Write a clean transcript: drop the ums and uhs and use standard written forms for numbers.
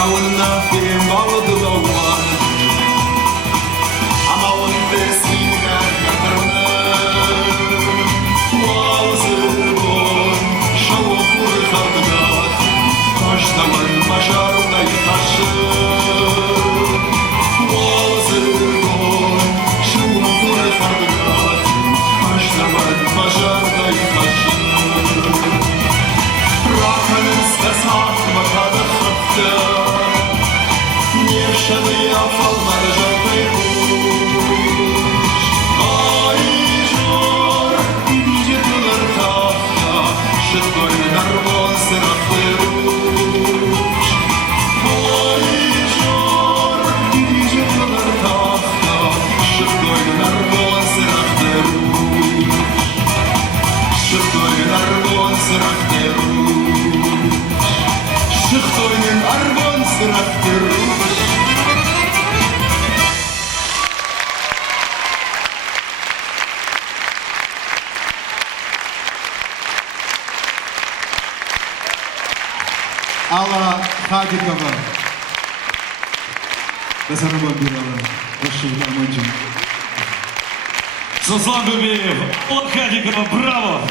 Całonna firma odwoła, a mało wysinka katrona. Łazybon, szałopór hardgat, każdałem mażarna i kaszy. Łazybon, szałopór hardgat, każdałem mażarna i kaszy. Rakan stasat makada chapta, nie wszedł ja falmar żartej pusz. Aj żor, idzie do lertachta, szybko i narwon serafty róż. Aj żor, idzie do lertachta, szybko i narwon serafty róż. Szybko i narwon serafty róż. Шихтойнен арбон сырақтырыш. Алла Хадикова. Дасарова Бирова. Прошу, Аманчик. Сослан Бубеев, Алла Хадикова, браво!